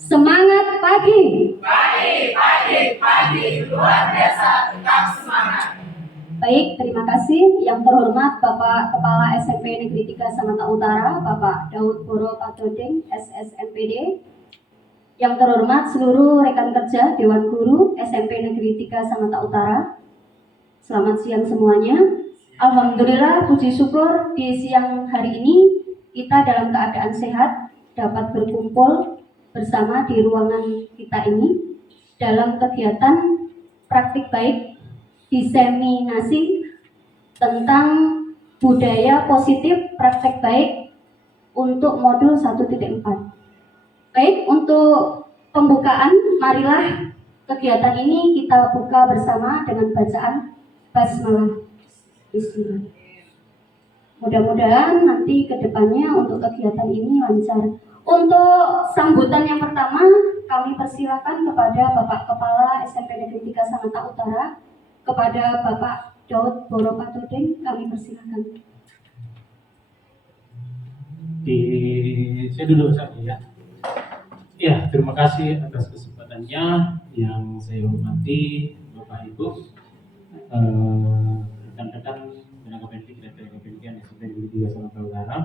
Semangat pagi. Pagi, luar biasa, tetap semangat. Baik, terima kasih. Yang terhormat Bapak Kepala SMP Negeri 3 Samanta Utara, Bapak Daud Boro Patoding, SSMPD. Yang terhormat seluruh rekan kerja Dewan Guru SMP Negeri 3 Samanta Utara. Selamat siang semuanya. Alhamdulillah, puji syukur di siang hari ini kita dalam keadaan sehat dapat berkumpul bersama di ruangan kita ini dalam kegiatan praktik baik diseminasi tentang budaya positif praktek baik untuk modul 1.4. Baik, untuk pembukaan, marilah kegiatan ini kita buka bersama dengan bacaan basmalah. Bismillah. Mudah-mudahan nanti kedepannya untuk kegiatan ini lancar. Untuk sambutan yang pertama, kami persilakan kepada Bapak Kepala SMP Negeri 3 Samanta Utara, kepada Bapak Daud Boro Patoding, kami persilakan. Saya dulu saja ya. Ya, terima kasih atas kesempatannya. Yang saya hormati Bapak Ibu, rekan-rekan tenaga pendidik dan tenaga pendidikan SMP Negeri 3 Samanta Utara.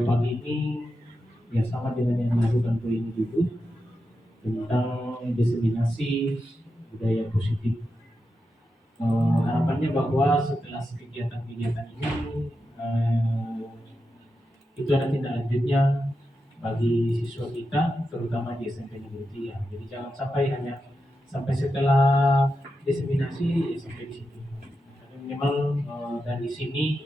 Pagi ini ya sama dengan yang dilakukan Bu ini dulu tentang diseminasi budaya positif. Harapannya bahwa setelah kegiatan-kegiatan ini itu ada tindak lanjutnya bagi siswa kita, terutama di SMP Negeri 3. Jadi jangan sampai hanya sampai setelah diseminasi sampai di situ. Karena minimal dari sini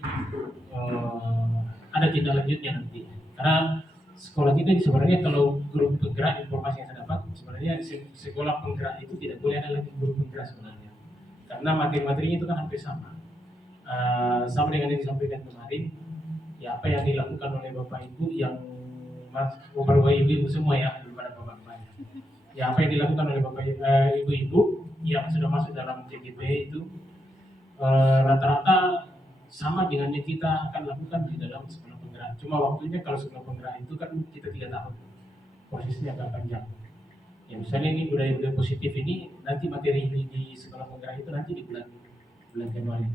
ada tindak lanjutnya nanti. Karena sekolah kita sebenarnya kalau grup penggerak, informasi yang saya dapat sebenarnya sekolah penggerak itu tidak boleh ada lagi grup penggerak sebenarnya. Karena materi-materinya itu kan hampir sama. Sama dengan yang disampaikan kemarin. Ya, apa yang dilakukan oleh Bapak Ibu yang Bapak Ibu semua ya, belum ada bapak-bapaknya. Ya, apa yang dilakukan oleh Bapak Ibu-ibu yang sudah masuk dalam CGP itu rata-rata sama dengan yang kita akan lakukan di dalam sekolah penggerak. Cuma waktunya kalau sekolah penggerak itu kan kita 3 tahun, prosesnya agak panjang. Ya, misalnya ini budaya-budaya positif ini nanti materi ini di sekolah penggerak itu nanti di bulan Januari.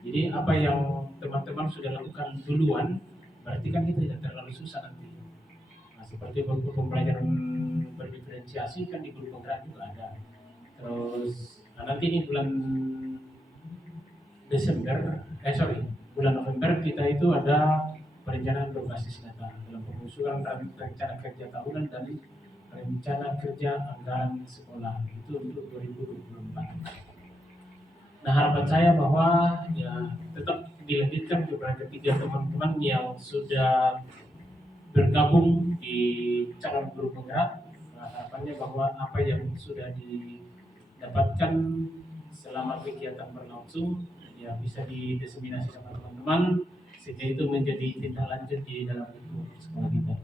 Jadi apa yang teman-teman sudah lakukan duluan, berarti kan kita tidak terlalu susah nanti. Nah, seperti pembelajaran berdiferensiasi kan di guru penggerak juga ada. Terus nanti ini bulan bulan November kita itu ada perencanaan berbasis data dalam pengusulan rencana kerja tahunan dan rencana kerja anggaran sekolah itu untuk 2024. Nah, harapan saya bahwa ya tetap dilanjutkan kepada ketiga teman-teman yang sudah bergabung di calon guru penggerak. Nah, harapannya bahwa apa yang sudah didapatkan selama kegiatan berlangsung ya bisa didiseminasi sama teman-teman sehingga itu menjadi tindak lanjut di dalam sekolah kita.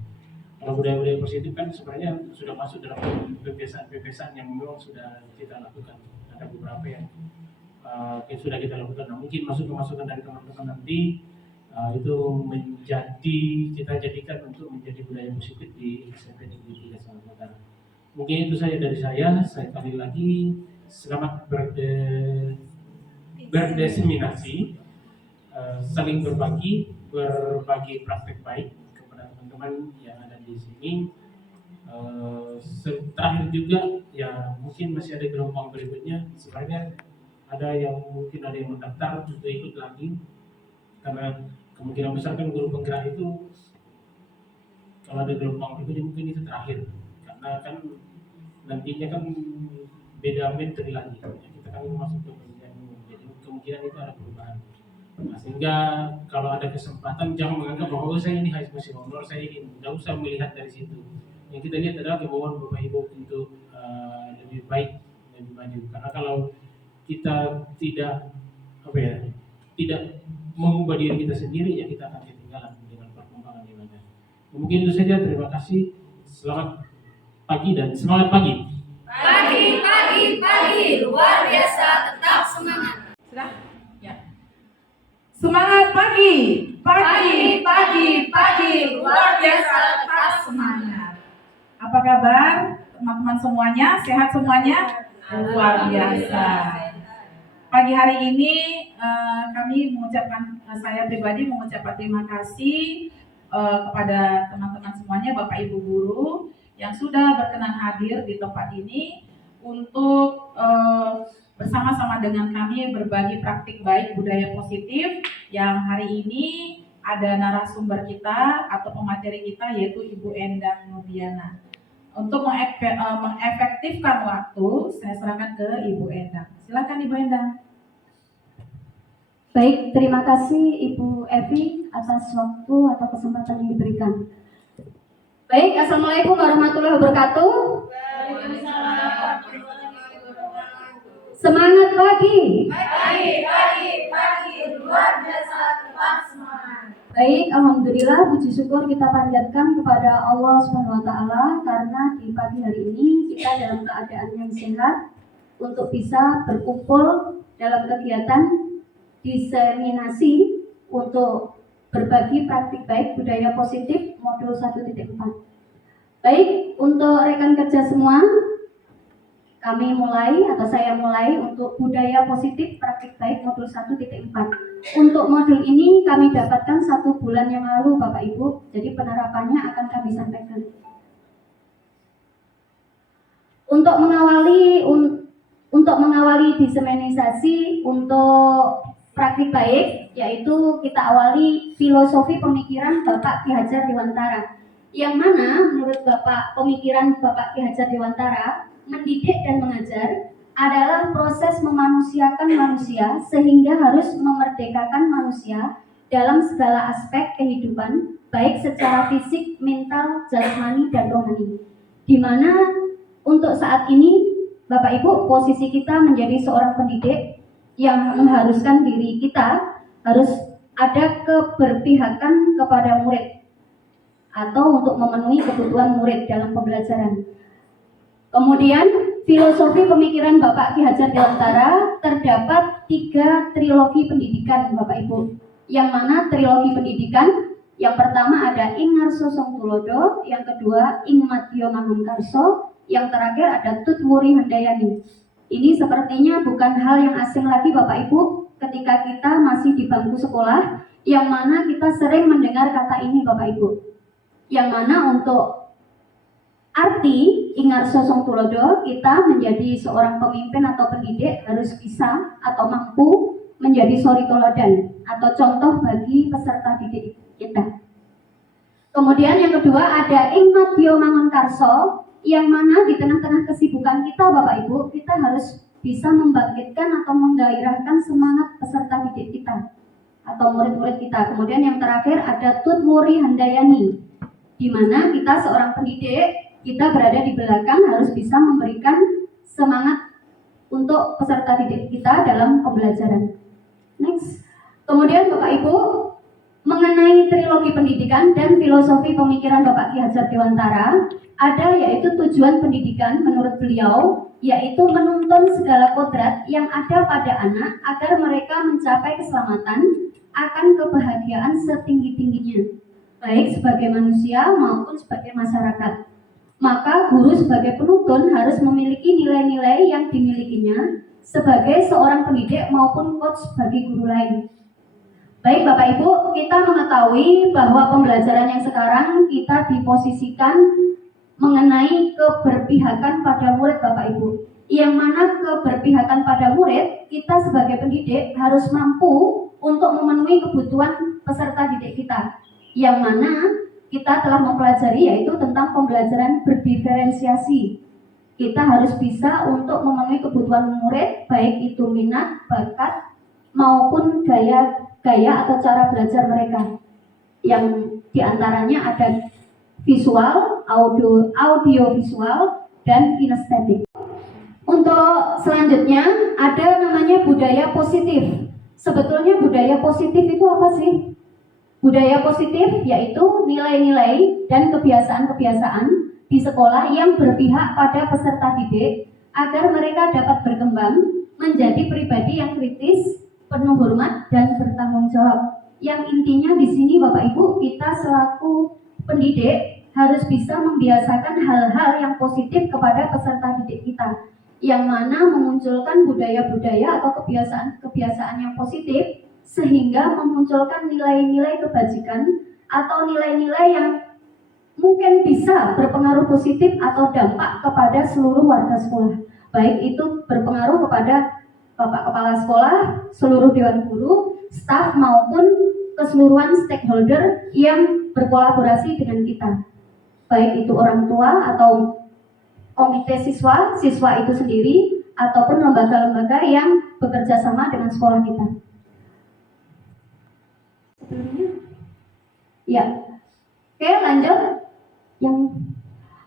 Kalau budaya-budaya positif kan sebenarnya sudah masuk dalam kebiasaan-kebiasaan yang memang sudah kita lakukan. Ada beberapa yang sudah kita lakukan. Nah, mungkin masukan dari teman-teman nanti itu menjadi kita jadikan untuk menjadi budaya positif di SMP Negeri 3 Samanta Utara. Mungkin itu saja dari saya. Saya kali lagi selamat berdeseminasi, saling berbagi praktek baik kepada teman-teman yang ada di sini. Terakhir juga ya mungkin masih ada gelombang berikutnya. Sebenarnya ada yang mendaftar untuk ikut lagi karena kemungkinan besar kan guru penggerak itu kalau ada gelombang berikutnya mungkin itu terakhir karena kan nantinya kan beda menteri lagi kita kan masuk ke pendidikan umum, jadi kemungkinan itu ada perubahan. Nah, sehingga kalau ada kesempatan jangan menganggap bahwa saya ini masih honor, saya ini tidak usah melihat dari situ. Yang kita lihat adalah kemauan Bapak Ibu untuk lebih baik, lebih maju. Karena kalau kita tidak mengubah diri kita sendiri, ya kita akan ketinggalan dengan perkembangan yang ada. Mungkin itu saja. Terima kasih. Selamat pagi dan semangat pagi. Pagi, luar biasa, tetap semangat. Sudah? Ya. Semangat pagi, Pagi, luar biasa, tetap semangat. kabar teman-teman semuanya? Sehat semuanya? Luar biasa. Pagi hari ini kami mengucapkan, saya pribadi mengucapkan terima kasih kepada teman-teman semuanya, Bapak Ibu guru yang sudah berkenan hadir di tempat ini untuk bersama-sama dengan kami berbagi praktik baik budaya positif yang hari ini ada narasumber kita atau pemateri kita yaitu Ibu Endang Noviana. Untuk mengefektifkan waktu, saya serahkan ke Ibu Endang. Silakan Ibu Endang. Baik, terima kasih Ibu Evi atas waktu atau kesempatan yang diberikan. Baik, Assalamualaikum warahmatullahi wabarakatuh. Semangat pagi. Pagi, luar biasa, tetap semangat. Baik, alhamdulillah puji syukur kita panjatkan kepada Allah Subhanahu wa taala karena di pagi hari ini kita dalam keadaan yang sehat untuk bisa berkumpul dalam kegiatan diseminasi untuk berbagi praktik baik budaya positif modul 1.4. Baik, untuk rekan kerja semua, saya mulai untuk budaya positif praktik baik modul 1.4. Untuk modul ini kami dapatkan 1 bulan yang lalu Bapak Ibu, jadi penerapannya akan kami sampaikan. Untuk mengawali diseminisasi untuk praktik baik, yaitu kita awali filosofi pemikiran Bapak Ki Hajar Dewantara, yang mana menurut pemikiran Bapak Ki Hajar Dewantara, mendidik dan mengajar adalah proses memanusiakan manusia sehingga harus memerdekakan manusia dalam segala aspek kehidupan, baik secara fisik, mental, jasmani, dan rohani. Di mana untuk saat ini Bapak Ibu, posisi kita menjadi seorang pendidik yang mengharuskan diri kita harus ada keberpihakan kepada murid atau untuk memenuhi kebutuhan murid dalam pembelajaran. Kemudian filosofi pemikiran Bapak Ki Hajar Dewantara terdapat 3 trilogi pendidikan Bapak Ibu. Yang mana trilogi pendidikan yang pertama ada Ing Ngarso Song Tulodo, yang kedua Ing Madya Mangunkarso, yang terakhir ada Tut Wuri Handayani. Ini sepertinya bukan hal yang asing lagi Bapak Ibu ketika kita masih di bangku sekolah, yang mana kita sering mendengar kata ini Bapak Ibu. Yang mana untuk arti Ing Ngarso Song Tulodo, kita menjadi seorang pemimpin atau pendidik harus bisa atau mampu menjadi suri toladan atau contoh bagi peserta didik kita. Kemudian yang kedua ada Ing Madya Mangunkarso, yang mana di tengah-tengah kesibukan kita Bapak Ibu, kita harus bisa membangkitkan atau menggairahkan semangat peserta didik kita atau murid-murid kita. Kemudian yang terakhir ada Tut Wuri Handayani, di mana kita seorang pendidik, kita berada di belakang harus bisa memberikan semangat untuk peserta didik kita dalam pembelajaran. Next. Kemudian Bapak Ibu, mengenai trilogi pendidikan dan filosofi pemikiran Bapak Ki Hajar Dewantara, ada yaitu tujuan pendidikan menurut beliau, yaitu menuntun segala kodrat yang ada pada anak agar mereka mencapai keselamatan akan kebahagiaan setinggi-tingginya, baik sebagai manusia maupun sebagai masyarakat. Maka guru sebagai penuntun harus memiliki nilai-nilai yang dimilikinya sebagai seorang pendidik maupun coach bagi guru lain. Baik Bapak Ibu, kita mengetahui bahwa pembelajaran yang sekarang kita diposisikan mengenai keberpihakan pada murid Bapak Ibu. Yang mana keberpihakan pada murid, kita sebagai pendidik harus mampu untuk memenuhi kebutuhan peserta didik kita. Yang mana kita telah mempelajari yaitu tentang pembelajaran berdiferensiasi. Kita harus bisa untuk memenuhi kebutuhan murid, baik itu minat, bakat, maupun gaya atau cara belajar mereka. Yang diantaranya ada visual, audio visual, dan kinestetik. Untuk selanjutnya ada namanya budaya positif. Sebetulnya budaya positif itu apa sih? Budaya positif yaitu nilai-nilai dan kebiasaan-kebiasaan di sekolah yang berpihak pada peserta didik agar mereka dapat berkembang menjadi pribadi yang kritis, penuh hormat, dan bertanggung jawab. Yang intinya di sini Bapak Ibu, kita selaku pendidik harus bisa membiasakan hal-hal yang positif kepada peserta didik kita, yang mana memunculkan budaya-budaya atau kebiasaan-kebiasaan yang positif, sehingga memunculkan nilai-nilai kebajikan atau nilai-nilai yang mungkin bisa berpengaruh positif atau dampak kepada seluruh warga sekolah, baik itu berpengaruh kepada Bapak Kepala Sekolah, seluruh Dewan Guru, staf maupun keseluruhan stakeholder yang berkolaborasi dengan kita, baik itu orang tua atau komite siswa, siswa itu sendiri, ataupun lembaga-lembaga yang bekerja sama dengan sekolah kita. Ya, oke lanjut. Yang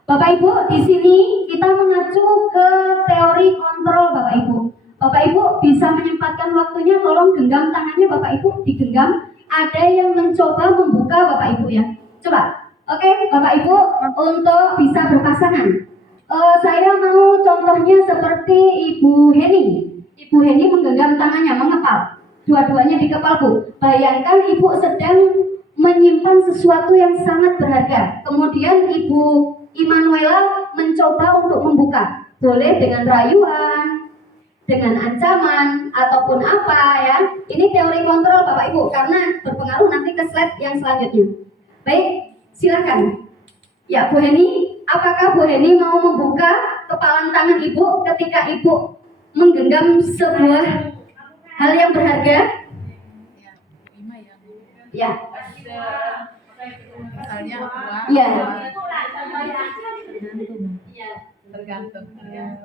Bapak Ibu, di sini kita mengacu ke teori kontrol Bapak Ibu. Bapak Ibu bisa menyempatkan waktunya, tolong genggam tangannya Bapak Ibu, digenggam. Ada yang mencoba membuka Bapak Ibu ya. Coba. Oke, Bapak Ibu untuk bisa berpasangan. Saya mau contohnya seperti Ibu Heni. Ibu Heni menggenggam tangannya, mengepal. Dua-duanya di kepalku. Bayangkan Ibu sedang menyimpan sesuatu yang sangat berharga. Kemudian Ibu Immanuela mencoba untuk membuka. Boleh dengan rayuan, dengan ancaman, ataupun apa ya. Ini teori kontrol Bapak Ibu, karena berpengaruh nanti ke slide yang selanjutnya. Baik, silakan. Ya, Bu Heni, apakah Bu Heni mau membuka kepalan tangan Ibu ketika Ibu menggenggam sebuah hal yang berharga? Ya. Misalnya uang, Ya. tergantung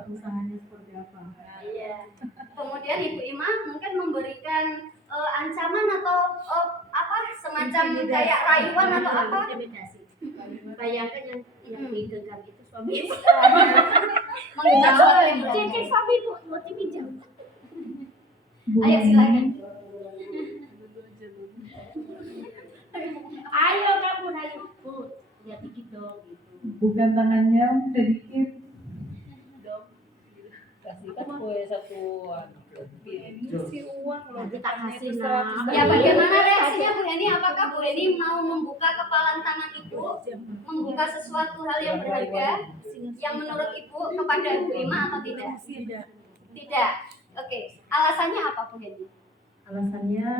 usahanya seperti apa. Iya. Kemudian Ibu Ima mungkin memberikan ancaman atau apa semacam kayak rayuan atau apa? Bayangkan yang digenggam itu suami ibu. Menggenggam suami ibu. Cincin suami ibu mau dipinjam. Ayo silakan. Ayo kamu ayo Bu. Ya dikit dong gitu. Bukan tangannya sedikit. Kasihkan kue satuan. Ini uang loh. Nanti tak kasih nah. Ya bagaimana reaksinya Bu Heni? Apakah Bu Heni mau membuka kepalan tangan Ibu, membuka sesuatu hal yang berharga yang menurut Ibu kepada Ibu Ima atau tidak? Tidak. Oke. Alasannya apa Bu Heni? Alasannya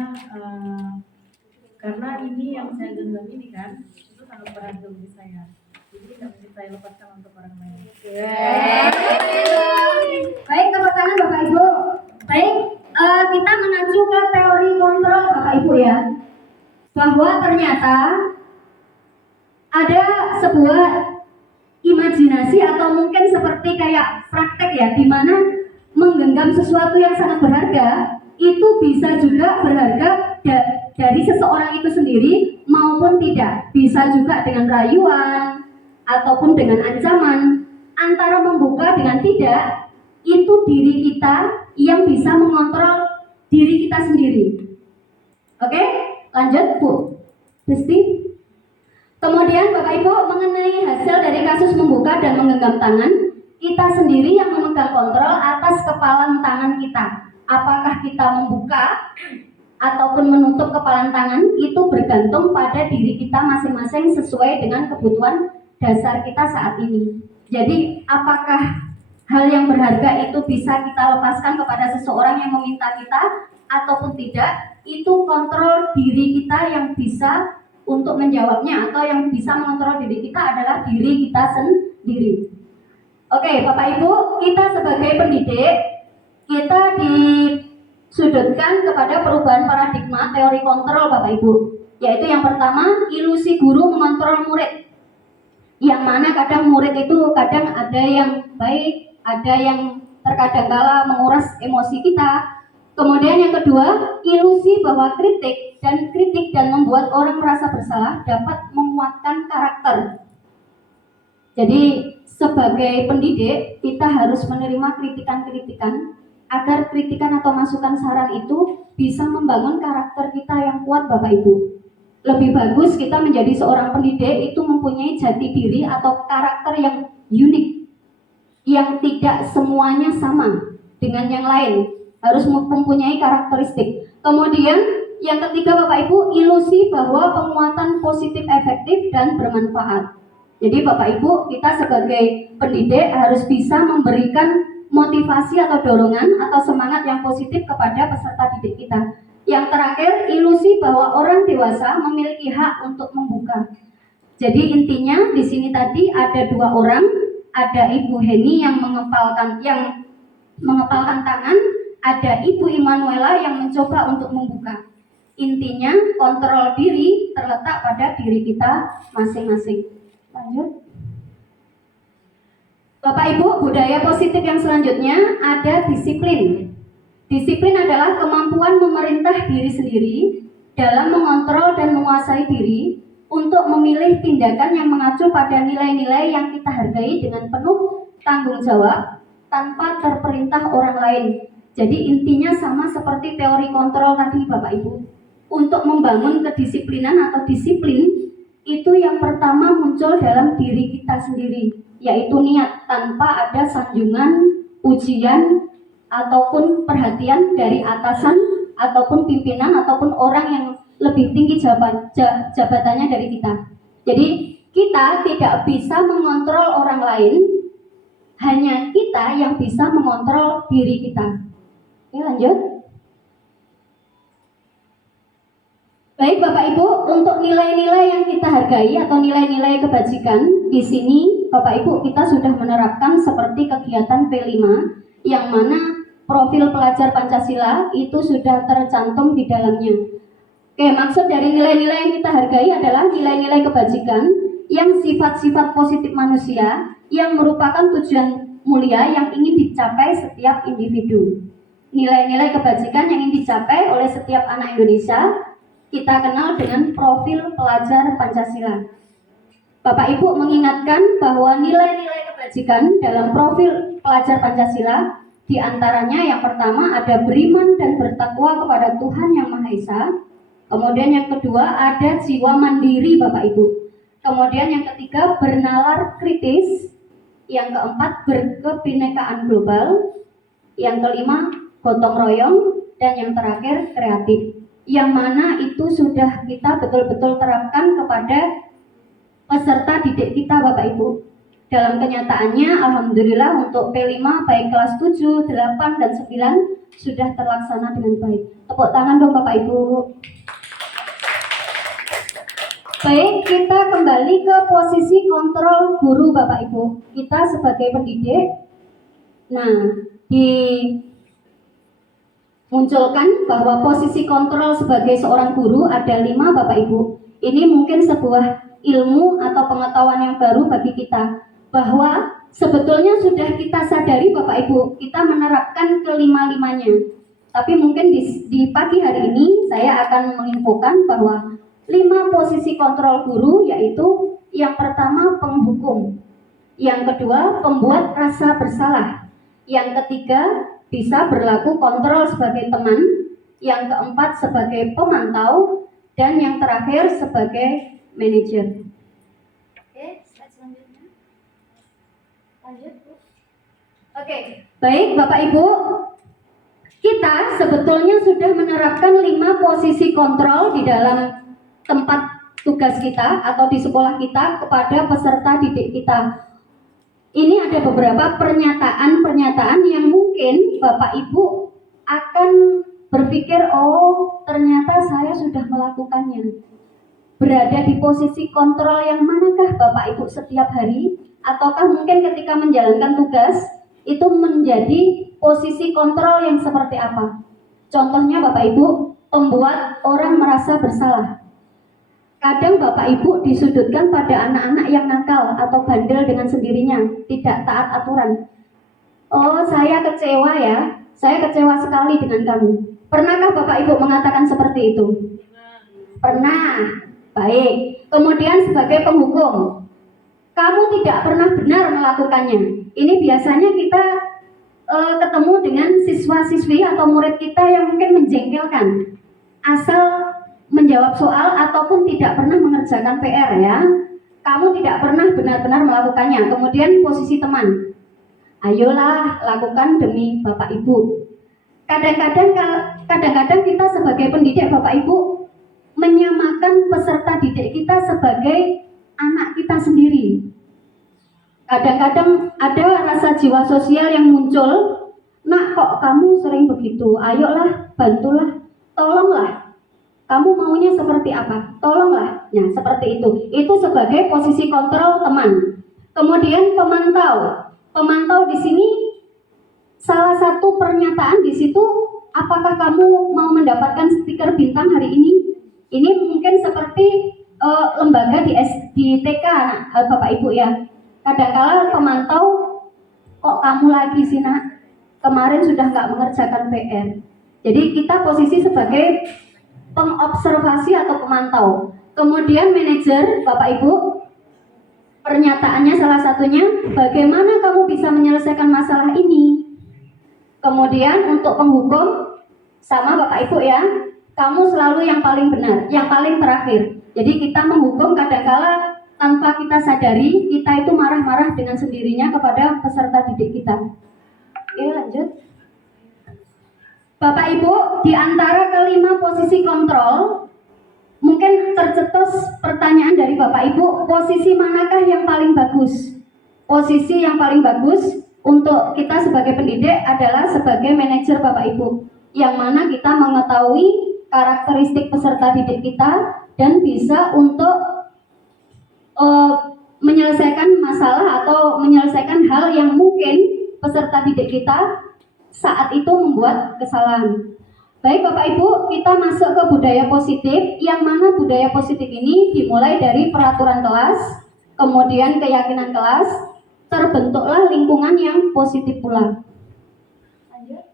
karena ini yang saya genggam ini kan itu sangat berharga bagi saya, jadi tidak bisa saya lepaskan untuk orang lain. Baik, tepuk tangan Bapak Ibu. Baik, kita mengacu ke teori kontrol Bapak Ibu ya, bahwa ternyata ada sebuah imajinasi atau mungkin seperti kayak praktek ya, di mana menggenggam sesuatu yang sangat berharga itu bisa juga berharga dari seseorang itu sendiri maupun tidak. Bisa juga dengan rayuan ataupun dengan ancaman. Antara membuka dengan tidak, itu diri kita yang bisa mengontrol diri kita sendiri. Oke, lanjut Bu Desti. Kemudian Bapak Ibu, mengenai hasil dari kasus membuka dan menggenggam tangan, kita sendiri yang memegang kontrol atas kepalan tangan kita. Apakah kita membuka ataupun menutup kepalan tangan itu bergantung pada diri kita masing-masing sesuai dengan kebutuhan dasar kita saat ini. Jadi apakah hal yang berharga itu bisa kita lepaskan kepada seseorang yang meminta kita ataupun tidak, itu kontrol diri kita yang bisa untuk menjawabnya, atau yang bisa mengontrol diri kita adalah diri kita sendiri. Oke, Bapak Ibu, kita sebagai pendidik, kita disudutkan kepada perubahan paradigma teori kontrol Bapak Ibu, yaitu yang pertama, ilusi guru mengontrol murid, yang mana kadang murid itu kadang ada yang baik, ada yang terkadang kala menguras emosi kita. Kemudian yang kedua, ilusi bahwa kritik dan membuat orang merasa bersalah dapat menguatkan karakter. Jadi sebagai pendidik, kita harus menerima kritikan-kritikan agar kritikan atau masukan saran itu bisa membangun karakter kita yang kuat Bapak Ibu. Lebih bagus kita menjadi seorang pendidik itu mempunyai jati diri atau karakter yang unik, yang tidak semuanya sama dengan yang lain, harus mempunyai karakteristik. Kemudian yang ketiga Bapak Ibu, ilusi bahwa penguatan positif efektif dan bermanfaat. Jadi Bapak Ibu, kita sebagai pendidik harus bisa memberikan motivasi atau dorongan atau semangat yang positif kepada peserta didik kita. Yang terakhir, ilusi bahwa orang dewasa memiliki hak untuk membuka. Jadi intinya di sini tadi ada dua orang, ada Ibu Heni yang mengepalkan tangan, ada Ibu Immanuela yang mencoba untuk membuka. Intinya kontrol diri terletak pada diri kita masing-masing. Lanjut. Bapak Ibu, budaya positif yang selanjutnya ada disiplin. Disiplin adalah kemampuan memerintah diri sendiri dalam mengontrol dan menguasai diri untuk memilih tindakan yang mengacu pada nilai-nilai yang kita hargai dengan penuh tanggung jawab tanpa terperintah orang lain. Jadi intinya sama seperti teori kontrol tadi Bapak Ibu. Untuk membangun kedisiplinan atau disiplin itu yang pertama muncul dalam diri kita sendiri, yaitu niat tanpa ada sanjungan, ujian, ataupun perhatian dari atasan, ataupun pimpinan, ataupun orang yang lebih tinggi jabatannya dari kita. Jadi kita tidak bisa mengontrol orang lain, hanya kita yang bisa mengontrol diri kita. Oke, lanjut. Baik Bapak Ibu, untuk nilai-nilai yang kita hargai atau nilai-nilai kebajikan, di sini Bapak Ibu kita sudah menerapkan seperti kegiatan P5 yang mana profil pelajar Pancasila itu sudah tercantum di dalamnya. Oke, maksud dari nilai-nilai yang kita hargai adalah nilai-nilai kebajikan yang sifat-sifat positif manusia yang merupakan tujuan mulia yang ingin dicapai setiap individu. Nilai-nilai kebajikan yang ingin dicapai oleh setiap anak Indonesia kita kenal dengan profil pelajar Pancasila. Bapak Ibu mengingatkan bahwa nilai-nilai kebajikan dalam profil pelajar Pancasila diantaranya yang pertama ada beriman dan bertakwa kepada Tuhan Yang Maha Esa. Kemudian yang kedua ada jiwa mandiri Bapak Ibu. Kemudian yang ketiga bernalar kritis. Yang keempat berkebinekaan global. Yang kelima gotong royong. Dan yang terakhir kreatif. Yang mana itu sudah kita betul-betul terapkan kepada peserta didik kita Bapak Ibu. Dalam kenyataannya alhamdulillah untuk P5 baik kelas 7, 8, dan 9 sudah terlaksana dengan baik. Tepuk tangan dong Bapak Ibu. Baik, kita kembali ke posisi kontrol guru Bapak Ibu. Kita sebagai pendidik, munculkan bahwa posisi kontrol sebagai seorang guru ada 5 Bapak Ibu. Ini mungkin sebuah ilmu atau pengetahuan yang baru bagi kita, bahwa sebetulnya sudah kita sadari Bapak Ibu, kita menerapkan kelima-limanya. Tapi mungkin di pagi hari ini saya akan menginfokan bahwa 5 posisi kontrol guru, yaitu yang pertama penghukum, yang kedua pembuat rasa bersalah, yang ketiga bisa berlaku kontrol sebagai teman, yang keempat sebagai pemantau, dan yang terakhir sebagai manajer. Oke, slide selanjutnya. Lanjut, Bu. Oke, baik Bapak Ibu, kita sebetulnya sudah menerapkan 5 posisi kontrol di dalam tempat tugas kita atau di sekolah kita kepada peserta didik kita. Ini ada beberapa pernyataan-pernyataan yang mungkin Bapak Ibu akan berpikir, oh ternyata saya sudah melakukannya. Berada di posisi kontrol yang manakah Bapak Ibu setiap hari? Ataukah mungkin ketika menjalankan tugas itu menjadi posisi kontrol yang seperti apa? Contohnya Bapak Ibu, membuat orang merasa bersalah. Kadang Bapak Ibu disudutkan pada anak-anak yang nakal atau bandel dengan sendirinya, tidak taat aturan. Oh, saya kecewa ya, saya kecewa sekali dengan kamu. Pernahkah Bapak Ibu mengatakan seperti itu? Pernah. Baik. Kemudian sebagai penghukum, kamu tidak pernah benar melakukannya. Ini biasanya kita ketemu dengan siswa-siswi atau murid kita yang mungkin menjengkelkan. Asal menjawab soal ataupun tidak pernah mengerjakan PR ya. Kamu tidak pernah benar-benar melakukannya. Kemudian posisi teman. Ayolah lakukan demi Bapak Ibu. Kadang-kadang kita sebagai pendidik Bapak Ibu menyamakan peserta didik kita sebagai anak kita sendiri. Kadang-kadang ada rasa jiwa sosial yang muncul, nak kok kamu sering begitu, ayolah, bantulah, tolonglah. Kamu maunya seperti apa? Tolonglah. Nah, seperti itu. Itu sebagai posisi kontrol teman. Kemudian pemantau. Pemantau di sini salah satu pernyataan di situ, apakah kamu mau mendapatkan stiker bintang hari ini? Ini mungkin seperti lembaga di TK, Bapak Ibu ya. Kadang-kala pemantau, kok kamu lagi sih nak? Kemarin sudah nggak mengerjakan PR. Jadi kita posisi sebagai pengobservasi atau pemantau. Kemudian manajer, Bapak Ibu, pernyataannya salah satunya, bagaimana kamu bisa menyelesaikan masalah ini? Kemudian untuk penghukum, sama Bapak Ibu ya, kamu selalu yang paling benar, yang paling terakhir. Jadi kita menghukum kadang-kala tanpa kita sadari, kita itu marah-marah dengan sendirinya kepada peserta didik kita. Oke, lanjut. Bapak Ibu, di antara kelima posisi kontrol, mungkin tercetus pertanyaan dari Bapak Ibu, posisi manakah yang paling bagus? Posisi yang paling bagus untuk kita sebagai pendidik adalah sebagai manajer Bapak Ibu, yang mana kita mengetahui karakteristik peserta didik kita dan bisa untuk menyelesaikan masalah atau menyelesaikan hal yang mungkin peserta didik kita saat itu membuat kesalahan. Baik Bapak Ibu, kita masuk ke budaya positif, yang mana budaya positif ini dimulai dari peraturan kelas, kemudian keyakinan kelas, terbentuklah lingkungan yang positif pula. Lanjut.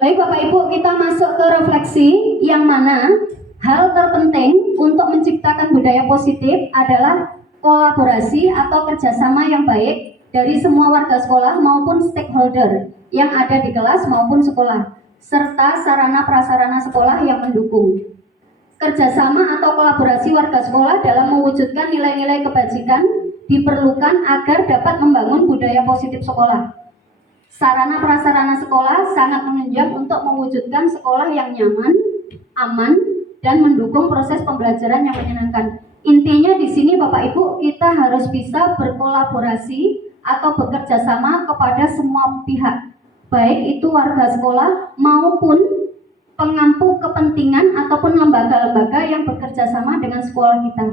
Baik Bapak Ibu, kita masuk ke refleksi, yang mana hal terpenting untuk menciptakan budaya positif adalah kolaborasi atau kerjasama yang baik dari semua warga sekolah maupun stakeholder yang ada di kelas maupun sekolah, serta sarana prasarana sekolah yang mendukung. Kerjasama atau kolaborasi warga sekolah dalam mewujudkan nilai-nilai kebajikan diperlukan agar dapat membangun budaya positif sekolah. Sarana prasarana sekolah sangat menunjang untuk mewujudkan sekolah yang nyaman, aman, dan mendukung proses pembelajaran yang menyenangkan. Intinya di sini Bapak Ibu, kita harus bisa berkolaborasi atau bekerja sama kepada semua pihak, baik itu warga sekolah maupun pengampu kepentingan ataupun lembaga-lembaga yang bekerja sama dengan sekolah kita.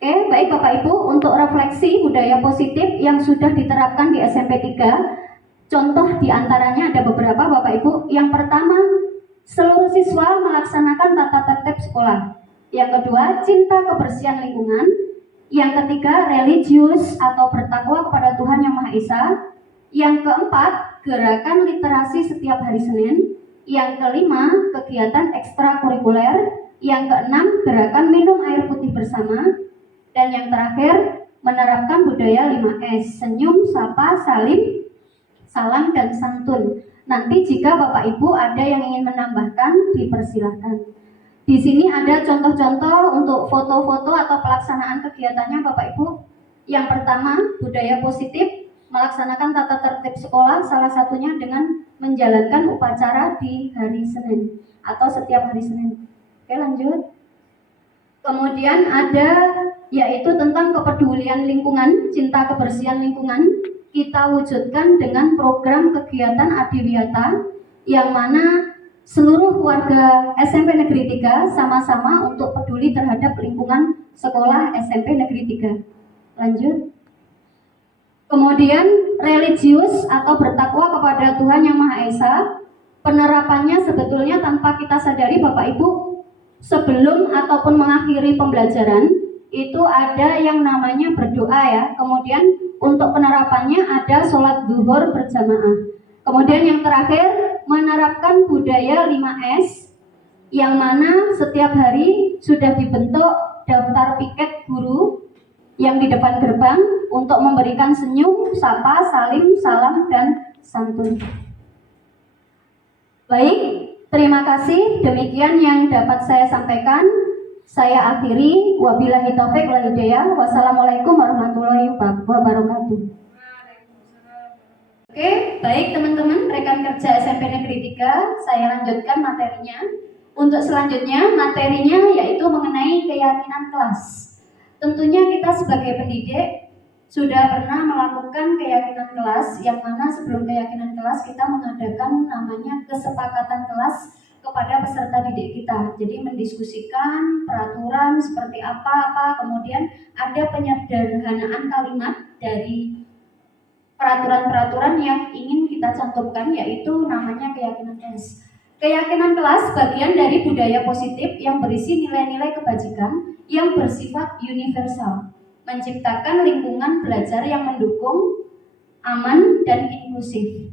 Oke, baik Bapak Ibu, untuk refleksi budaya positif yang sudah diterapkan di SMP 3, contoh diantaranya ada beberapa Bapak Ibu. Yang pertama, seluruh siswa melaksanakan tata tertib sekolah. Yang kedua, cinta kebersihan lingkungan. Yang ketiga, religius atau bertakwa kepada Tuhan Yang Maha Esa. Yang keempat, gerakan literasi setiap hari Senin. Yang kelima, kegiatan ekstrakurikuler. Yang keenam, gerakan minum air putih bersama. Dan yang terakhir, menerapkan budaya 5S, senyum, sapa, salam, dan santun. Nanti jika Bapak Ibu ada yang ingin menambahkan, dipersilahkan. Di sini ada contoh-contoh untuk foto-foto atau pelaksanaan kegiatannya Bapak Ibu. Yang pertama, budaya positif, melaksanakan tata tertib sekolah, salah satunya dengan menjalankan upacara di hari Senin atau setiap hari Senin. Oke, lanjut. Kemudian ada yaitu tentang kepedulian lingkungan, cinta kebersihan lingkungan. Kita wujudkan dengan program kegiatan Adiwiyata, yang mana seluruh warga SMP Negeri 3 sama-sama untuk peduli terhadap lingkungan sekolah SMP Negeri 3. Lanjut. Kemudian religius atau bertakwa kepada Tuhan Yang Maha Esa, penerapannya sebetulnya tanpa kita sadari Bapak Ibu, sebelum ataupun mengakhiri pembelajaran itu ada yang namanya berdoa ya. Kemudian untuk penerapannya ada sholat zuhur berjamaah. Kemudian yang terakhir, menerapkan budaya 5S, yang mana setiap hari sudah dibentuk daftar piket guru yang di depan gerbang untuk memberikan senyum, sapa, salam, dan santun. Baik, terima kasih. Demikian yang dapat saya sampaikan. Saya akhiri. Wabillahi taufiq wal hidayah. Wassalamualaikum warahmatullahi wabarakatuh. Oke, baik teman-teman, rekan kerja SMP Negeri 3, saya lanjutkan materinya. Untuk selanjutnya, materinya yaitu mengenai keyakinan kelas. tentunya kita sebagai pendidik sudah pernah melakukan keyakinan kelas, yang mana sebelum keyakinan kelas kita mengadakan namanya kesepakatan kelas kepada peserta didik kita. Jadi mendiskusikan peraturan seperti apa, kemudian ada penyederhanaan kalimat dari peraturan-peraturan yang ingin kita cantumkan, yaitu namanya keyakinan kelas. Keyakinan kelas bagian dari budaya positif yang berisi nilai-nilai kebajikan yang bersifat universal, menciptakan lingkungan belajar yang mendukung, aman, dan inklusif.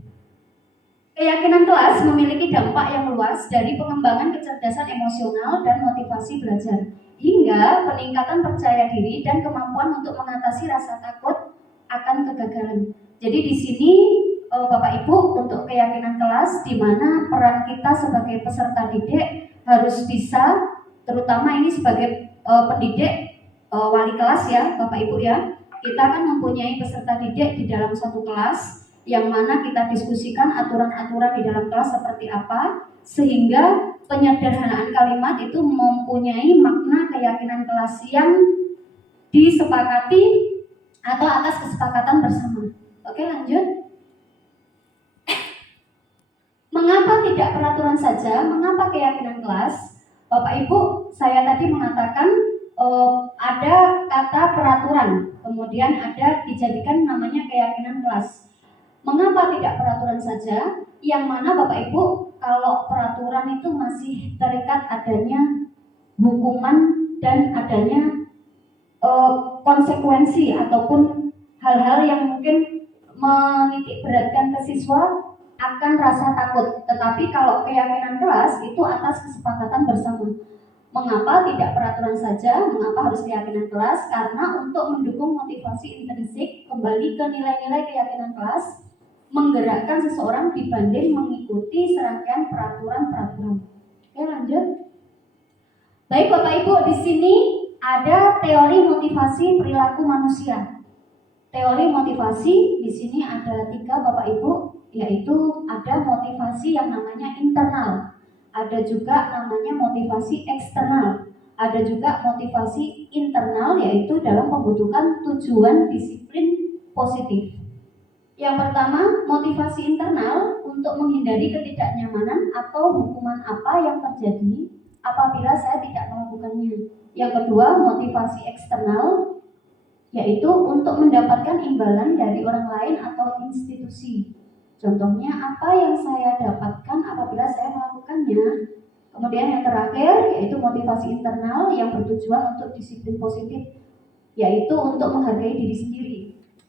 Keyakinan kelas memiliki dampak yang luas dari pengembangan kecerdasan emosional dan motivasi belajar, hingga peningkatan percaya diri dan kemampuan untuk mengatasi rasa takut akan kegagalan. Jadi di sini Bapak Ibu, untuk keyakinan kelas di mana peran kita sebagai peserta didik harus bisa, terutama ini sebagai pendidik wali kelas ya Bapak Ibu ya, kita kan mempunyai peserta didik di dalam satu kelas yang mana kita diskusikan aturan-aturan di dalam kelas seperti apa, sehingga penyederhanaan kalimat itu mempunyai makna keyakinan kelas yang disepakati atau atas kesepakatan bersama. Oke, lanjut. Mengapa tidak peraturan saja? Mengapa keyakinan kelas? Bapak Ibu, saya tadi mengatakan ada kata peraturan, kemudian ada dijadikan namanya keyakinan kelas. Mengapa tidak peraturan saja? Yang mana Bapak Ibu, kalau peraturan itu masih terikat adanya hukuman dan adanya konsekuensi ataupun hal-hal yang mungkin menitik beratkan ke siswa akan rasa takut. Tetapi kalau keyakinan kelas itu atas kesepakatan bersama. Mengapa tidak peraturan saja? Mengapa harus keyakinan kelas? Karena untuk mendukung motivasi intrinsik, kembali ke nilai-nilai keyakinan kelas, menggerakkan seseorang dibanding mengikuti serangkaian peraturan-peraturan. Oke, lanjut. Baik Bapak Ibu, di sini ada teori motivasi perilaku manusia. Teori motivasi di sini ada 3 Bapak Ibu, yaitu ada motivasi yang namanya internal, ada juga namanya motivasi eksternal, ada juga motivasi internal yaitu dalam pembentukan tujuan disiplin positif. Yang pertama, motivasi internal untuk menghindari ketidaknyamanan atau hukuman apa yang terjadi apabila saya tidak melakukannya. Yang kedua, motivasi eksternal yaitu untuk mendapatkan imbalan dari orang lain atau institusi. Contohnya apa yang saya dapatkan apabila saya melakukannya. Kemudian yang terakhir yaitu motivasi internal yang bertujuan untuk disiplin positif, yaitu untuk menghargai diri sendiri.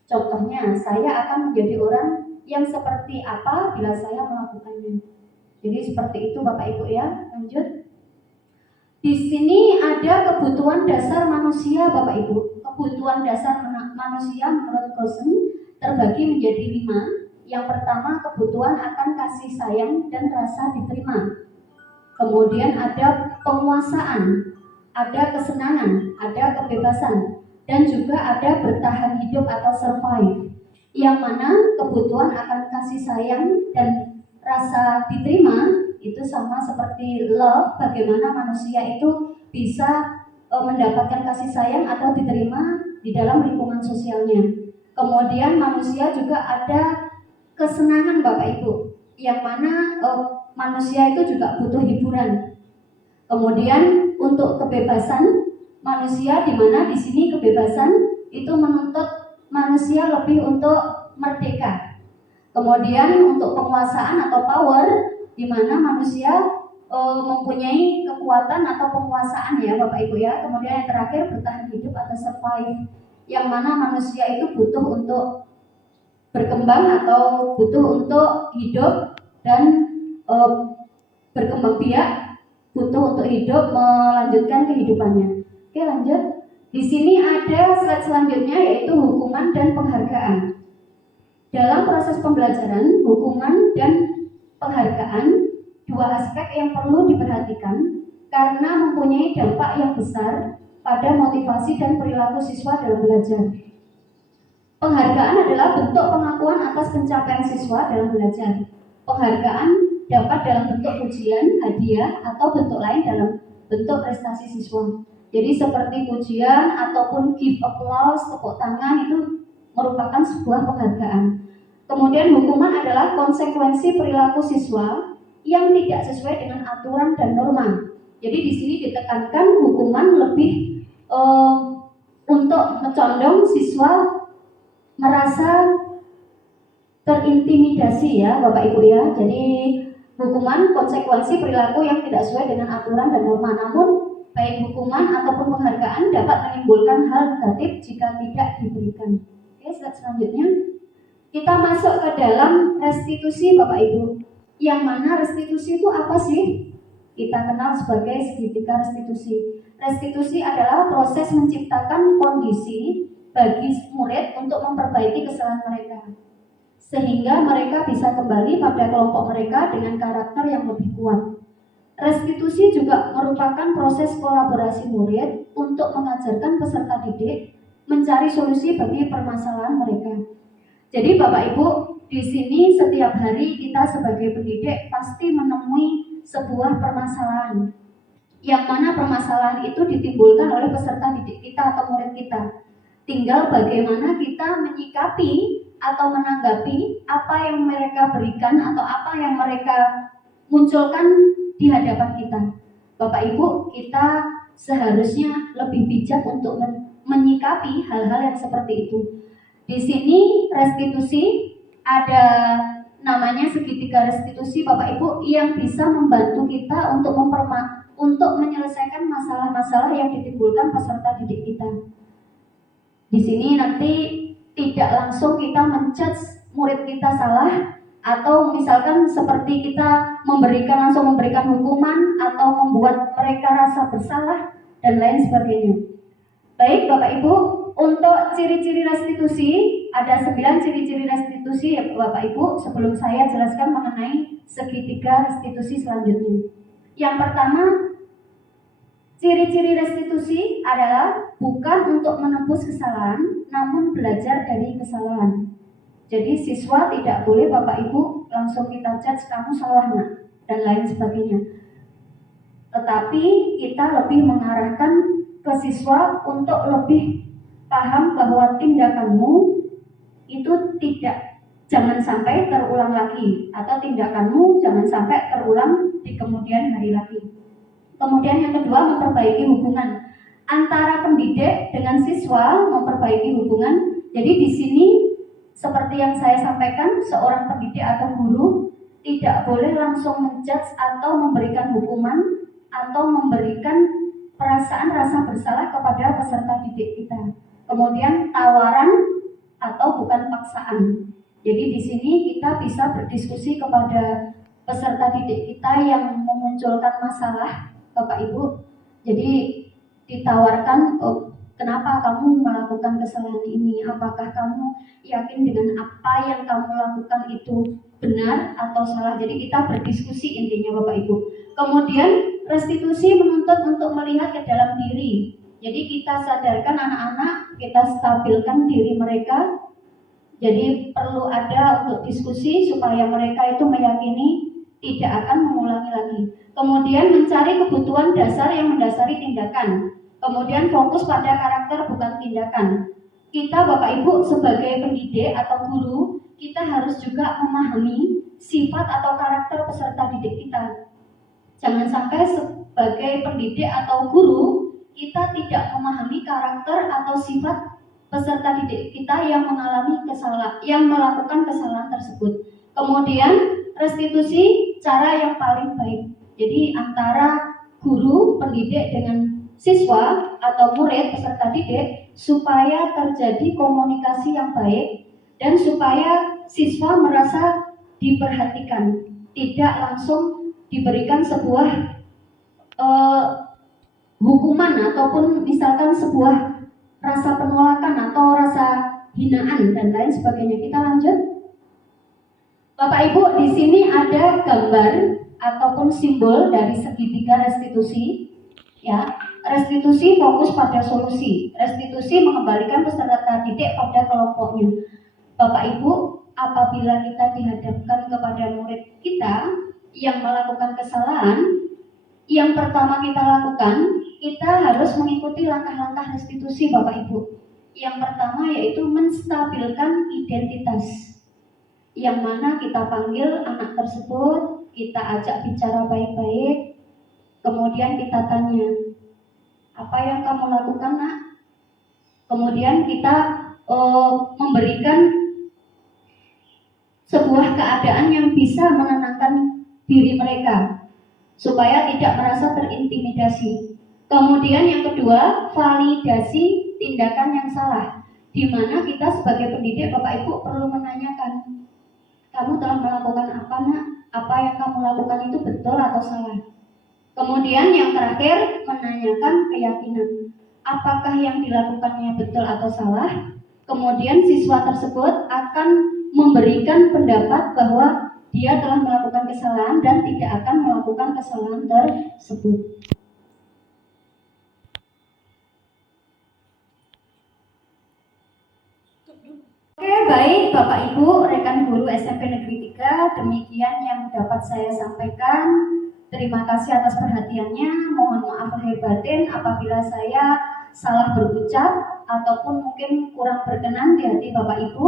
Contohnya, saya akan menjadi orang yang seperti apa bila saya melakukannya. Jadi seperti itu Bapak Ibu ya. Lanjut. Di sini ada kebutuhan dasar manusia Bapak Ibu. Kebutuhan dasar manusia menurut Gosen terbagi menjadi 5. Yang pertama, kebutuhan akan kasih sayang dan rasa diterima. Kemudian ada penguasaan, ada kesenangan, ada kebebasan, dan juga ada bertahan hidup atau survive. Yang mana kebutuhan akan kasih sayang dan rasa diterima itu sama seperti love, bagaimana manusia itu bisa mendapatkan kasih sayang atau diterima di dalam lingkungan sosialnya. Kemudian manusia juga ada kesenangan Bapak Ibu, yang mana manusia itu juga butuh hiburan. Kemudian untuk kebebasan manusia, di mana di sini kebebasan itu menuntut manusia lebih untuk merdeka. Kemudian untuk penguasaan atau power, di mana manusia mempunyai kekuatan atau penguasaan ya Bapak Ibu ya. Kemudian yang terakhir bertahan hidup atau survive, yang mana manusia itu butuh untuk berkembang atau butuh untuk hidup dan berkembang biak, butuh untuk hidup melanjutkan kehidupannya. Oke, lanjut. Di sini ada slide selanjutnya yaitu hukuman dan penghargaan. Dalam proses pembelajaran, hukuman dan penghargaan dua aspek yang perlu diperhatikan karena mempunyai dampak yang besar pada motivasi dan perilaku siswa dalam belajar. Penghargaan adalah bentuk pengakuan atas pencapaian siswa dalam belajar. Penghargaan dapat dalam bentuk pujian, hadiah, atau bentuk lain dalam bentuk prestasi siswa. Jadi seperti pujian ataupun give applause, tepuk tangan itu merupakan sebuah penghargaan. Kemudian hukuman adalah konsekuensi perilaku siswa yang tidak sesuai dengan aturan dan norma. Jadi di sini ditekankan hukuman lebih untuk mencondong siswa merasa terintimidasi ya Bapak Ibu ya. Jadi hukuman konsekuensi perilaku yang tidak sesuai dengan aturan dan norma. Namun baik hukuman ataupun penghargaan dapat menimbulkan hal negatif jika tidak diberikan. Oke, slide selanjutnya. Kita masuk ke dalam restitusi Bapak Ibu. Yang mana restitusi itu apa sih? Kita kenal sebagai segitiga restitusi. Restitusi adalah proses menciptakan kondisi bagi murid untuk memperbaiki kesalahan mereka, sehingga mereka bisa kembali pada kelompok mereka dengan karakter yang lebih kuat. Restitusi juga merupakan proses kolaborasi murid untuk mengajarkan peserta didik mencari solusi bagi permasalahan mereka. Jadi Bapak Ibu, di sini setiap hari kita sebagai pendidik pasti menemui sebuah permasalahan, yang mana permasalahan itu ditimbulkan oleh peserta didik kita atau murid kita. Tinggal bagaimana kita menyikapi atau menanggapi apa yang mereka berikan atau apa yang mereka munculkan di hadapan kita. Bapak Ibu, kita seharusnya lebih bijak untuk menyikapi hal-hal yang seperti itu. Di sini restitusi ada namanya segitiga restitusi Bapak Ibu yang bisa membantu kita untuk menyelesaikan masalah-masalah yang ditimbulkan peserta didik kita. Di sini nanti tidak langsung kita menjudge murid kita salah, atau misalkan seperti kita langsung memberikan hukuman atau membuat mereka rasa bersalah dan lain sebagainya. Baik Bapak Ibu, untuk ciri-ciri restitusi ada 9 ciri-ciri restitusi ya Bapak Ibu, sebelum saya jelaskan mengenai segitiga restitusi selanjutnya. Yang pertama, ciri-ciri restitusi adalah bukan untuk menebus kesalahan, namun belajar dari kesalahan. Jadi siswa tidak boleh Bapak Ibu langsung kita judge kamu salah nak dan lain sebagainya. Tetapi kita lebih mengarahkan ke siswa untuk lebih paham bahwa tindakanmu itu jangan sampai terulang lagi, atau tindakanmu jangan sampai terulang di kemudian hari lagi. Kemudian yang kedua, memperbaiki hubungan antara pendidik dengan siswa, memperbaiki hubungan. Jadi di sini seperti yang saya sampaikan, seorang pendidik atau guru tidak boleh langsung menjudge atau memberikan hukuman atau memberikan perasaan rasa bersalah kepada peserta didik kita. Kemudian tawaran atau bukan paksaan. Jadi di sini kita bisa berdiskusi kepada peserta didik kita yang memunculkan masalah, Bapak Ibu. Jadi ditawarkan, kenapa kamu melakukan kesalahan ini? Apakah kamu yakin dengan apa yang kamu lakukan itu benar atau salah? Jadi kita berdiskusi intinya Bapak Ibu. Kemudian restitusi menuntut untuk melihat ke dalam diri. Jadi kita sadarkan anak-anak, kita stabilkan diri mereka. Jadi perlu ada untuk diskusi supaya mereka itu meyakini tidak akan mengulangi lagi. Kemudian mencari kebutuhan dasar yang mendasari tindakan. Kemudian fokus pada karakter bukan tindakan. Kita Bapak Ibu sebagai pendidik atau guru, kita harus juga memahami sifat atau karakter peserta didik kita. Jangan sampai sebagai pendidik atau guru kita tidak memahami karakter atau sifat peserta didik kita yang melakukan kesalahan tersebut. Kemudian restitusi cara yang paling baik. Jadi antara guru, pendidik dengan siswa atau murid peserta didik supaya terjadi komunikasi yang baik dan supaya siswa merasa diperhatikan, tidak langsung diberikan sebuah hukuman ataupun misalkan sebuah rasa penolakan atau rasa hinaan dan lain sebagainya. Kita lanjut. Bapak Ibu, di sini ada gambar ataupun simbol dari segitiga restitusi. Ya, restitusi fokus pada solusi. Restitusi mengembalikan peserta didik pada kelompoknya. Bapak Ibu, apabila kita dihadapkan kepada murid kita yang melakukan kesalahan, yang pertama kita lakukan kita harus mengikuti langkah-langkah restitusi Bapak Ibu. Yang pertama yaitu menstabilkan identitas. Yang mana kita panggil anak tersebut, kita ajak bicara baik-baik, kemudian kita tanya, apa yang kamu lakukan nak? Kemudian kita memberikan sebuah keadaan yang bisa menenangkan diri mereka supaya tidak merasa terintimidasi. Kemudian yang kedua, validasi tindakan yang salah, di mana kita sebagai pendidik Bapak Ibu perlu menanyakan, kamu telah melakukan apa nak? Apa yang kamu lakukan itu betul atau salah? Kemudian yang terakhir, menanyakan keyakinan, apakah yang dilakukannya betul atau salah? Kemudian siswa tersebut akan memberikan pendapat bahwa dia telah melakukan kesalahan dan tidak akan melakukan kesalahan tersebut. Oke, baik Bapak Ibu, rekan guru SMP Negeri 3, demikian yang dapat saya sampaikan. Terima kasih atas perhatiannya. Mohon maaf lahir batin apabila saya salah berucap ataupun mungkin kurang berkenan di hati Bapak Ibu.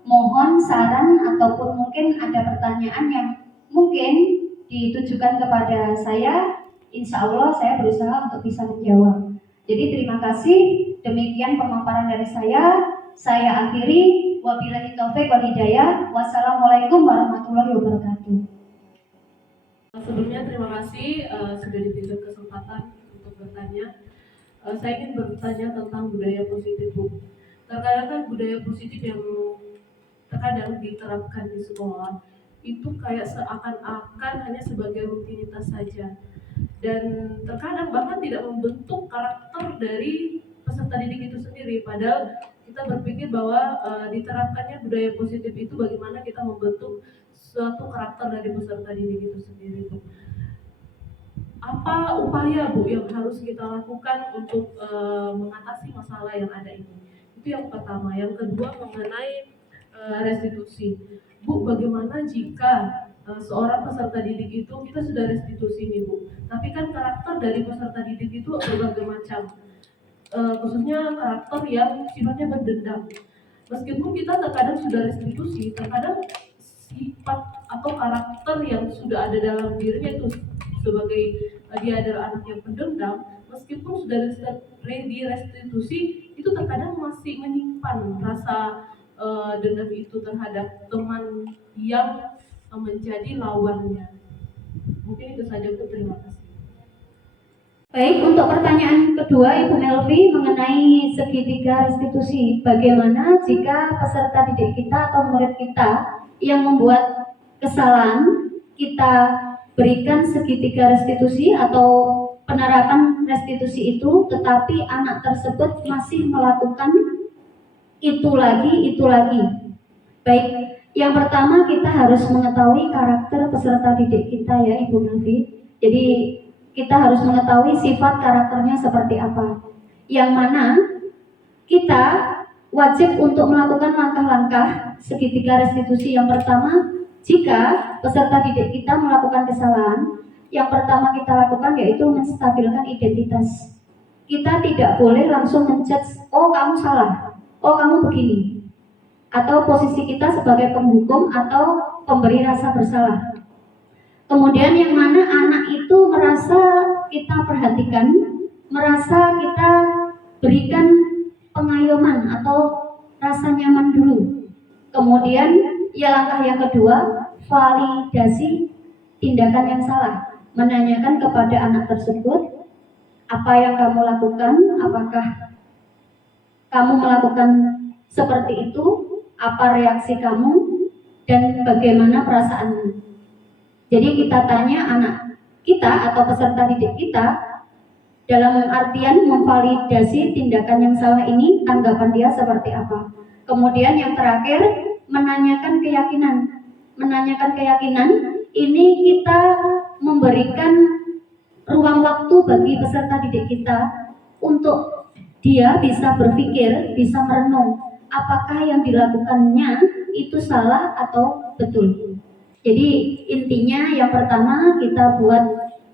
Mohon saran ataupun mungkin ada pertanyaan yang mungkin ditujukan kepada saya. Insya Allah saya berusaha untuk bisa menjawab. Jadi terima kasih. Demikian pemaparan dari saya. Saya akhiri. Wabillahi taufik wal hidayah. Wassalamualaikum warahmatullahi wabarakatuh. Sebelumnya terima kasih sudah diberikan kesempatan untuk bertanya. Saya ingin bertanya tentang budaya positif, Bu. Terkadang kan budaya positif yang terkadang diterapkan di sekolah itu kayak seakan-akan hanya sebagai rutinitas saja, dan terkadang bahkan tidak membentuk karakter dari peserta didik itu sendiri. Padahal kita berpikir bahwa diterapkannya budaya positif itu bagaimana kita membentuk suatu karakter dari peserta didik itu sendiri, Bu. Apa upaya, Bu, yang harus kita lakukan untuk mengatasi masalah yang ada ini? Itu yang pertama. Yang kedua mengenai restitusi. Bu, bagaimana jika seorang peserta didik itu kita sudah restitusi nih, Bu, tapi kan karakter dari peserta didik itu berbagai macam, khususnya karakter yang sifatnya berdendam. Meskipun kita terkadang sudah restitusi, terkadang sifat atau karakter yang sudah ada dalam dirinya itu sebagai dia adalah anak yang pendendam, meskipun sudah direstitusi, itu terkadang masih menyimpan rasa dendam itu terhadap teman yang menjadi lawannya. Mungkin itu saja, Bu. Terima kasih. Baik, untuk pertanyaan kedua Ibu Melvi mengenai segitiga restitusi. Bagaimana jika peserta didik kita atau murid kita yang membuat kesalahan, kita berikan segitiga restitusi atau penerapan restitusi itu, tetapi anak tersebut masih melakukan itu lagi. Baik, yang pertama kita harus mengetahui karakter peserta didik kita ya Ibu Melvi. Jadi kita harus mengetahui sifat karakternya seperti apa. Yang mana kita wajib untuk melakukan langkah-langkah segitiga restitusi. Yang pertama, jika peserta didik kita melakukan kesalahan, yang pertama kita lakukan yaitu menstabilkan identitas. Kita tidak boleh langsung menjudge, oh kamu salah, oh kamu begini, atau posisi kita sebagai penghukum atau pemberi rasa bersalah. Kemudian yang mana anak itu merasa kita perhatikan, merasa kita berikan pengayoman atau rasa nyaman dulu. Kemudian ya langkah yang kedua, validasi tindakan yang salah. Menanyakan kepada anak tersebut, apa yang kamu lakukan, apakah kamu melakukan seperti itu, apa reaksi kamu, dan bagaimana perasaanmu. Jadi kita tanya anak kita atau peserta didik kita dalam artian memvalidasi tindakan yang salah ini, tanggapan dia seperti apa. Kemudian yang terakhir, menanyakan keyakinan. Menanyakan keyakinan, ini kita memberikan ruang waktu bagi peserta didik kita untuk dia bisa berpikir, bisa merenung apakah yang dilakukannya itu salah atau betul. Jadi intinya yang pertama kita buat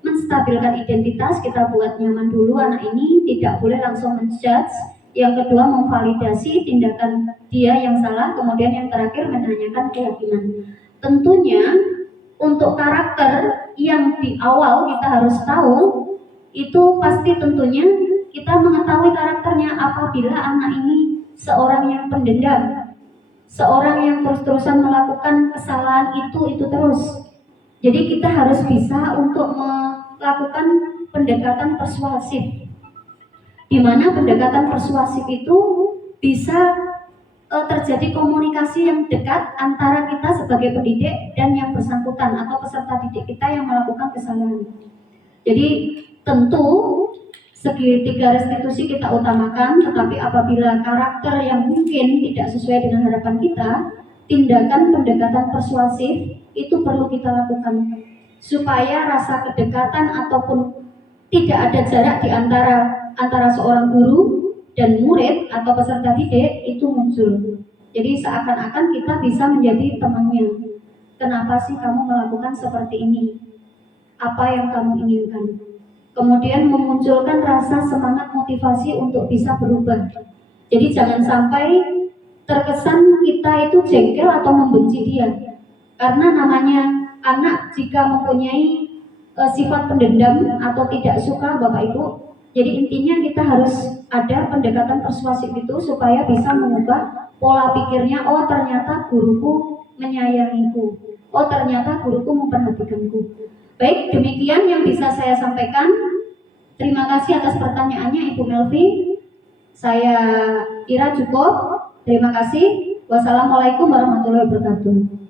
menstabilkan identitas, kita buat nyaman dulu anak ini, tidak boleh langsung menjudge. Yang kedua, memvalidasi tindakan dia yang salah. Kemudian yang terakhir, menanyakan keyakinan. Tentunya untuk karakter yang di awal kita harus tahu, itu pasti tentunya kita mengetahui karakternya. Apabila anak ini seorang yang pendendam, seorang yang terus-terusan melakukan kesalahan itu terus. Jadi kita harus bisa untuk melakukan pendekatan persuasif, di mana pendekatan persuasif itu bisa terjadi komunikasi yang dekat antara kita sebagai pendidik dan yang bersangkutan atau peserta didik kita yang melakukan kesalahan. Jadi tentu segitiga restitusi kita utamakan, tetapi apabila karakter yang mungkin tidak sesuai dengan harapan kita, tindakan pendekatan persuasif itu perlu kita lakukan supaya rasa kedekatan ataupun tidak ada jarak di antara seorang guru dan murid atau peserta didik itu muncul. Jadi seakan-akan kita bisa menjadi temannya. Kenapa sih kamu melakukan seperti ini? Apa yang kamu inginkan? Kemudian memunculkan rasa semangat motivasi untuk bisa berubah. Jadi jangan sampai terkesan kita itu jengkel atau membenci dia. Karena namanya anak jika mempunyai sifat pendendam atau tidak suka Bapak Ibu, jadi intinya kita harus ada pendekatan persuasif itu supaya bisa mengubah pola pikirnya. Oh ternyata guruku menyayangiku, oh ternyata guruku memperhatikanku. Baik, demikian yang bisa saya sampaikan. Terima kasih atas pertanyaannya Ibu Melvi. Saya kira cukup. Terima kasih. Wassalamualaikum warahmatullahi wabarakatuh.